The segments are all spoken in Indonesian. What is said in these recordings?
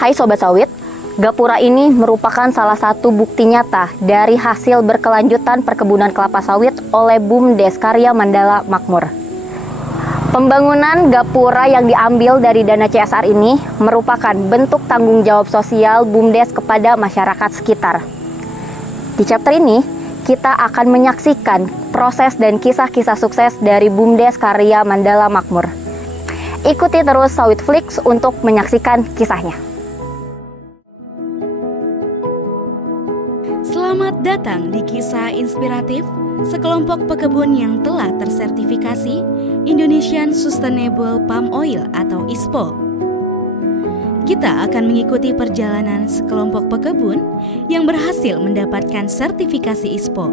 Hai Sobat Sawit, gapura ini merupakan salah satu bukti nyata dari hasil berkelanjutan perkebunan kelapa sawit oleh BUMDes Karya Mandala Makmur. Pembangunan gapura yang diambil dari dana CSR ini merupakan bentuk tanggung jawab sosial BUMDes kepada masyarakat sekitar. Di chapter ini, kita akan menyaksikan proses dan kisah-kisah sukses dari BUMDes Karya Mandala Makmur. Ikuti terus Sawit Flix untuk menyaksikan kisahnya. Selamat datang di kisah inspiratif sekelompok pekebun yang telah tersertifikasi Indonesian Sustainable Palm Oil atau ISPO. Kita akan mengikuti perjalanan sekelompok pekebun yang berhasil mendapatkan sertifikasi ISPO.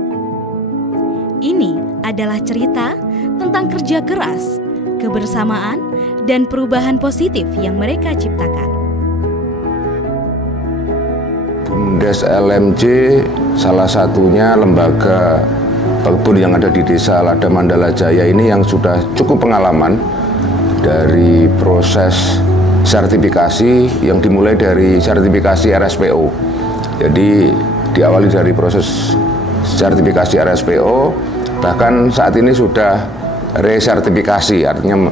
Ini adalah cerita tentang kerja keras, kebersamaan, dan perubahan positif yang mereka ciptakan. BUMDes LMJ salah satunya lembaga pekebun yang ada di Desa Lada Mandala Jaya ini yang sudah cukup pengalaman dari proses sertifikasi yang dimulai dari sertifikasi RSPO. Jadi diawali dari proses sertifikasi RSPO, bahkan saat ini sudah resertifikasi, artinya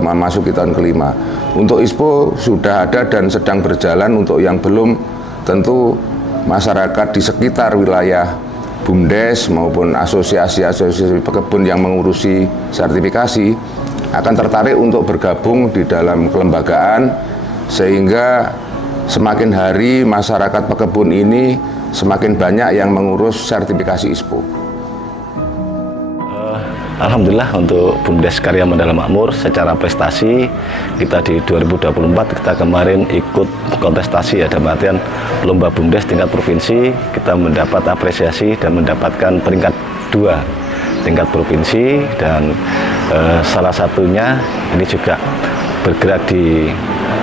memasuki tahun kelima. Untuk ISPO sudah ada dan sedang berjalan. Untuk yang belum, tentu masyarakat di sekitar wilayah BUMDes maupun asosiasi-asosiasi pekebun yang mengurusi sertifikasi akan tertarik untuk bergabung di dalam kelembagaan, sehingga semakin hari masyarakat pekebun ini semakin banyak yang mengurus sertifikasi ISPO. Alhamdulillah untuk BUMDes Karya Mandala Makmur secara prestasi kita di 2024 kita kemarin ikut kontestasi ya, dalam artian lomba BUMDes tingkat provinsi, kita mendapat apresiasi dan mendapatkan peringkat 2 tingkat provinsi, dan salah satunya ini juga bergerak di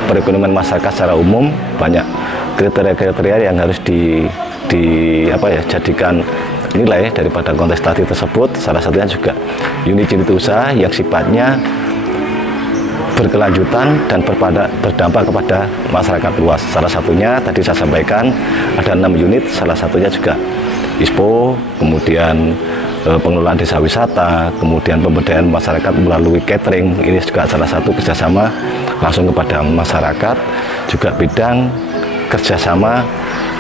perekonomian masyarakat secara umum. Banyak kriteria-kriteria yang harus jadikan nilai daripada kontestasi tersebut. Salah satunya juga unit usaha yang sifatnya berkelanjutan dan berdampak kepada masyarakat luas. Salah satunya tadi saya sampaikan ada 6 unit, salah satunya juga ISPO, kemudian pengelolaan desa wisata, kemudian pemberdayaan masyarakat melalui catering. Ini juga salah satu kerjasama langsung kepada masyarakat. Juga bidang kerjasama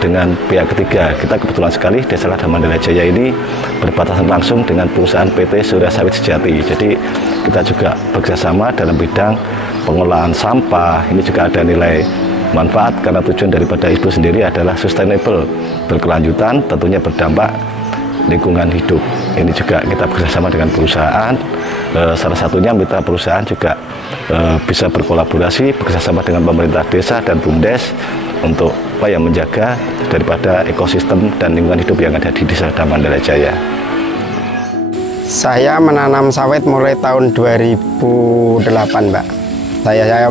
dengan pihak ketiga. Kita kebetulan sekali Desa Lada Mandala Jaya ini berbatasan langsung dengan perusahaan PT Surya Sawit Sejati. Jadi kita juga bekerjasama dalam bidang pengelolaan sampah. Ini juga ada nilai manfaat karena tujuan daripada ISPO sendiri adalah sustainable, berkelanjutan, tentunya berdampak lingkungan hidup. Ini juga kita bekerjasama dengan perusahaan. Salah satunya mitra perusahaan juga bisa berkolaborasi bekerjasama dengan pemerintah desa dan BUMDes untuk menjaga daripada ekosistem dan lingkungan hidup yang ada di Desa Lada Mandala Jaya. Saya menanam sawit mulai tahun 2008, Mbak. Saya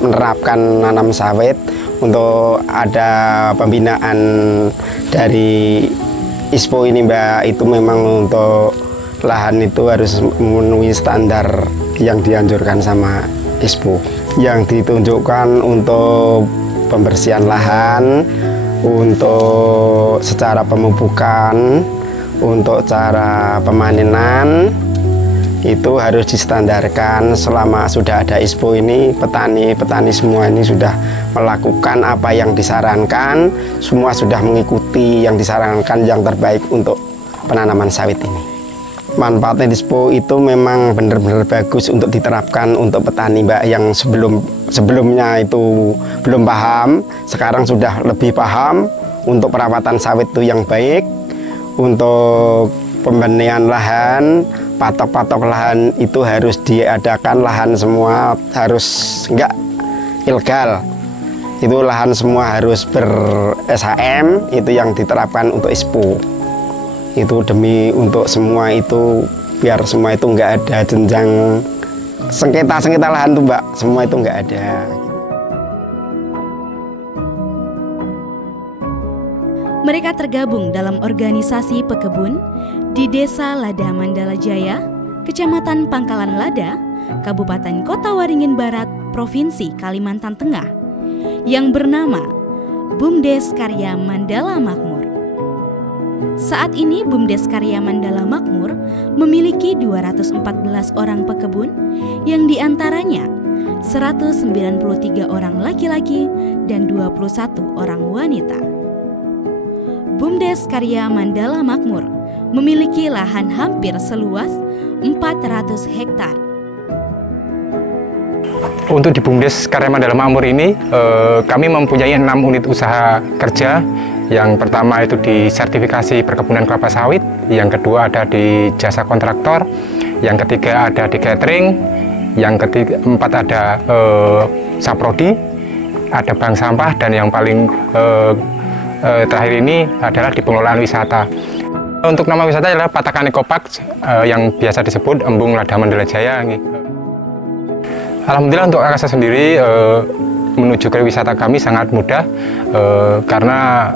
menerapkan nanam sawit untuk ada pembinaan dari ISPO ini, Mbak. Itu memang untuk lahan itu harus memenuhi standar yang dianjurkan sama ISPO. Yang ditunjukkan untuk pembersihan lahan, untuk secara pemupukan, untuk cara pemanenan, itu harus distandarkan. Selama sudah ada ISPO ini, petani semua ini sudah melakukan apa yang disarankan, semua sudah mengikuti yang disarankan yang terbaik untuk penanaman sawit ini. Manfaatnya ISPO itu memang benar-benar bagus untuk diterapkan untuk petani, Mbak, yang sebelumnya itu belum paham, sekarang sudah lebih paham untuk perawatan sawit itu yang baik, untuk pembenihan lahan, patok-patok lahan itu harus diadakan, lahan semua harus enggak ilegal. Itu lahan semua harus ber-SHM, itu yang diterapkan untuk ISPO. Itu demi untuk semua itu, biar semua itu enggak ada jenjang sengketa lahan tuh, Mbak, semua itu enggak ada. Mereka tergabung dalam organisasi pekebun di Desa Lada Mandala Jaya, Kecamatan Pangkalan Lada, Kabupaten Kota Waringin Barat, Provinsi Kalimantan Tengah, yang bernama BUMDes Karya Mandala Makmur. Saat ini BUMDes Karya Mandala Makmur memiliki 214 orang pekebun yang diantaranya 193 orang laki-laki dan 21 orang wanita. BUMDes Karya Mandala Makmur memiliki lahan hampir seluas 400 hektar. Untuk di BUMDes Karya Mandala Makmur ini, kami mempunyai 6 unit usaha kerja. Yang pertama itu di sertifikasi perkebunan kelapa sawit, yang kedua ada di jasa kontraktor, yang ketiga ada di catering, yang keempat ada saprodi, ada bank sampah, dan yang paling terakhir ini adalah di pengelolaan wisata. Untuk nama wisata adalah Patakan Eco Park yang biasa disebut Embung Lada Mandala Jaya. Alhamdulillah untuk akses sendiri menuju ke wisata kami sangat mudah karena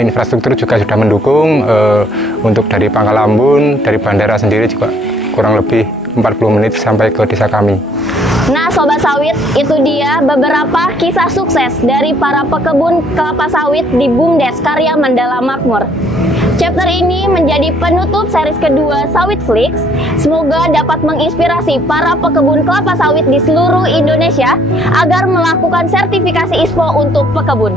infrastruktur juga sudah mendukung. Untuk dari Pangkal Ambun, dari bandara sendiri juga kurang lebih 40 menit sampai ke desa kami. Nah Sobat Sawit, itu dia beberapa kisah sukses dari para pekebun kelapa sawit di BUMDes Karya Mandala Makmur. Chapter ini menjadi penutup series kedua Sawit Flix. Semoga dapat menginspirasi para pekebun kelapa sawit di seluruh Indonesia agar melakukan sertifikasi ISPO untuk pekebun.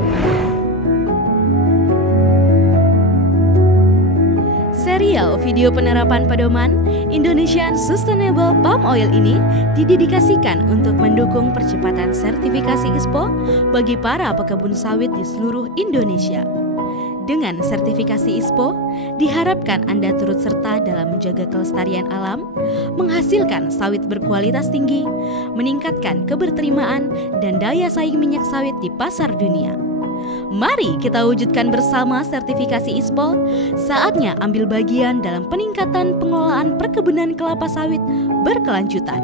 Serial video penerapan pedoman Indonesian Sustainable Palm Oil ini didedikasikan untuk mendukung percepatan sertifikasi ISPO bagi para pekebun sawit di seluruh Indonesia. Dengan sertifikasi ISPO, diharapkan Anda turut serta dalam menjaga kelestarian alam, menghasilkan sawit berkualitas tinggi, meningkatkan keberterimaan dan daya saing minyak sawit di pasar dunia. Mari kita wujudkan bersama sertifikasi ISPO. Saatnya ambil bagian dalam peningkatan pengelolaan perkebunan kelapa sawit berkelanjutan.